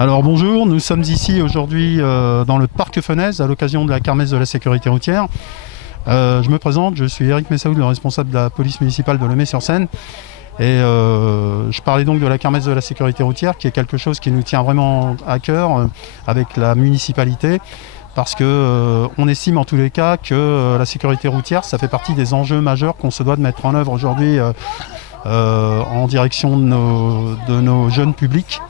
Alors bonjour, nous sommes ici aujourd'hui dans le parc Fenaise à l'occasion de la kermesse de la sécurité routière. Je me présente, je suis Eric Messaoud, le responsable de la police municipale de Lemay-sur-Seine. Et je parlais donc de la kermesse de la sécurité routière, qui est quelque chose qui nous tient vraiment à cœur avec la municipalité, parce que on estime en tous les cas que la sécurité routière, ça fait partie des enjeux majeurs qu'on se doit de mettre en œuvre aujourd'hui en direction de nos jeunes publics.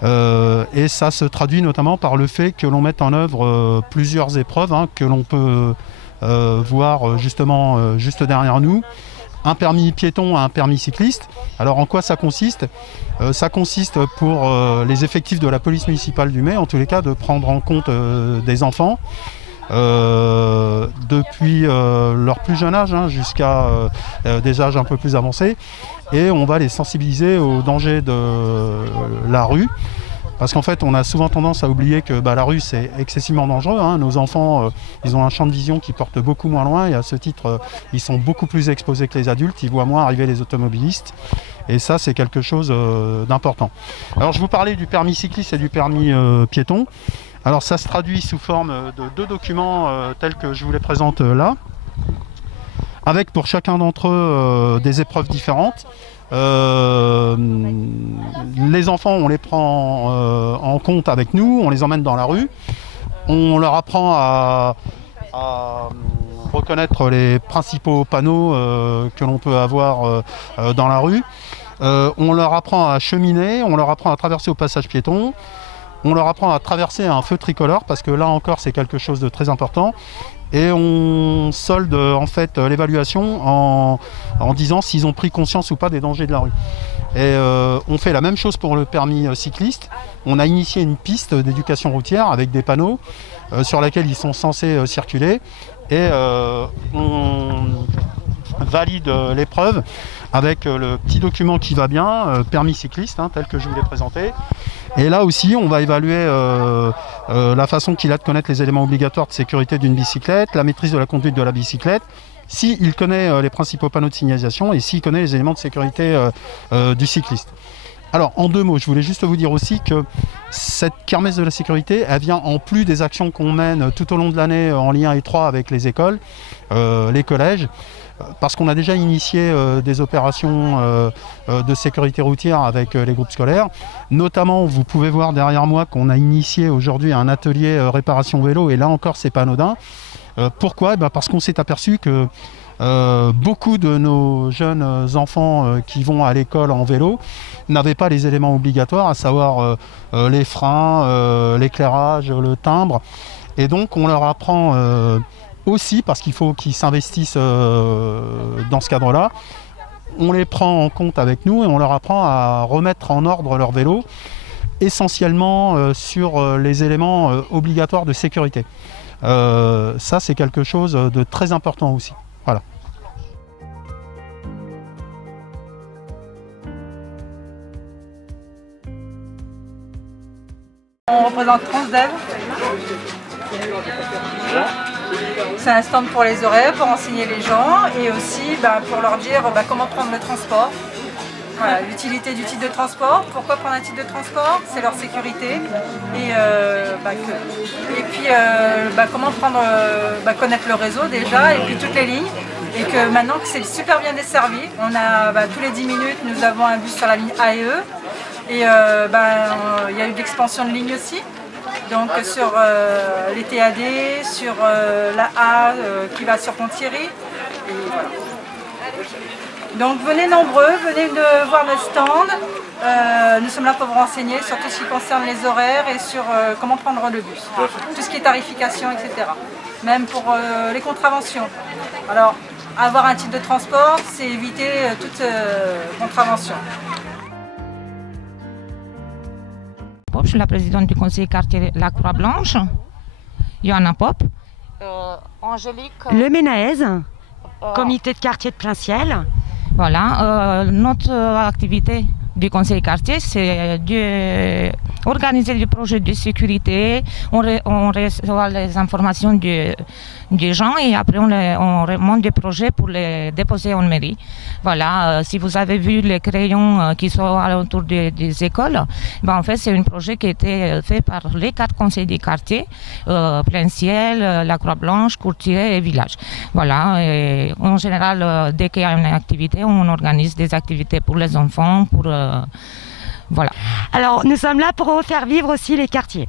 Et ça se traduit notamment par le fait que l'on mette en œuvre plusieurs épreuves que l'on peut voir justement juste derrière nous. Un permis piéton, un permis cycliste. Alors en quoi ça consiste? Ça consiste pour les effectifs de la police municipale du May, en tous les cas, de prendre en compte des enfants depuis leur plus jeune âge jusqu'à des âges un peu plus avancés. Et on va les sensibiliser aux dangers de la rue. Parce qu'en fait, on a souvent tendance à oublier que la rue, c'est excessivement dangereux. Nos enfants, ils ont un champ de vision qui porte beaucoup moins loin. Et à ce titre, ils sont beaucoup plus exposés que les adultes. Ils voient moins arriver les automobilistes. Et ça, c'est quelque chose d'important. Alors, je vous parlais du permis cycliste et du permis piéton. Alors, ça se traduit sous forme de deux documents tels que je vous les présente là, avec pour chacun d'entre eux des épreuves différentes. Les enfants, on les prend en compte avec nous, on les emmène dans la rue, on leur apprend à reconnaître les principaux panneaux que l'on peut avoir dans la rue. On leur apprend à cheminer, on leur apprend à traverser au passage piéton. On leur apprend à traverser un feu tricolore, parce que là encore c'est quelque chose de très important. Et on solde en fait l'évaluation en disant s'ils ont pris conscience ou pas des dangers de la rue. Et on fait la même chose pour le permis cycliste. On a initié une piste d'éducation routière avec des panneaux sur laquelle ils sont censés circuler. Et on valide l'épreuve avec le petit document qui va bien, permis cycliste, tel que je vous l'ai présenté. Et là aussi, on va évaluer la façon qu'il a de connaître les éléments obligatoires de sécurité d'une bicyclette, la maîtrise de la conduite de la bicyclette, s'il connaît les principaux panneaux de signalisation et s'il connaît les éléments de sécurité du cycliste. Alors, en deux mots, je voulais juste vous dire aussi que cette kermesse de la sécurité, elle vient en plus des actions qu'on mène tout au long de l'année en lien étroit avec les écoles, les collèges, parce qu'on a déjà initié des opérations de sécurité routière avec les groupes scolaires. Notamment, vous pouvez voir derrière moi qu'on a initié aujourd'hui un atelier réparation vélo, et là encore, c'est pas anodin. Pourquoi? Parce qu'on s'est aperçu que beaucoup de nos jeunes enfants qui vont à l'école en vélo n'avaient pas les éléments obligatoires, à savoir les freins, l'éclairage, le timbre. Et donc on leur apprend aussi, parce qu'il faut qu'ils s'investissent dans ce cadre-là, on les prend en compte avec nous et on leur apprend à remettre en ordre leur vélo, essentiellement sur les éléments obligatoires de sécurité. Ça, c'est quelque chose de très important aussi. Voilà. On représente Transdev. C'est un stand pour les horaires, pour enseigner les gens et aussi pour leur dire comment prendre le transport. Voilà, l'utilité du titre de transport. Pourquoi prendre un titre de transport? C'est leur sécurité. Et, puis comment connaître le réseau déjà et puis toutes les lignes. Et que maintenant que c'est super bien desservi, on a tous les 10 minutes nous avons un bus sur la ligne A et E. Et il y a eu de l'expansion de lignes aussi. Donc sur les TAD, sur la A qui va sur Pont-Thierry. Et voilà. Donc venez nombreux, venez voir notre stand. Nous sommes là pour vous renseigner sur tout ce qui concerne les horaires et sur comment prendre le bus. Tout ce qui est tarification, etc. Même pour les contraventions. Alors, avoir un titre de transport, c'est éviter toute contravention. Je suis la présidente du conseil quartier La Croix-Blanche, Johanna Pop. Angélique. Le Ménaez, comité de quartier de Plain-Ciel. Voilà, notre activité du conseil quartier, c'est organiser des projets de sécurité, on reçoit les informations des gens et après on remonte des projets pour les déposer en mairie. Voilà, si vous avez vu les crayons qui sont autour des écoles, en fait c'est un projet qui a été fait par les 4 conseils des quartiers, Plein-Ciel, la Croix-Blanche, Courtier et Village. Voilà, et en général, dès qu'il y a une activité, on organise des activités pour les enfants, voilà. Alors, nous sommes là pour faire vivre aussi les quartiers.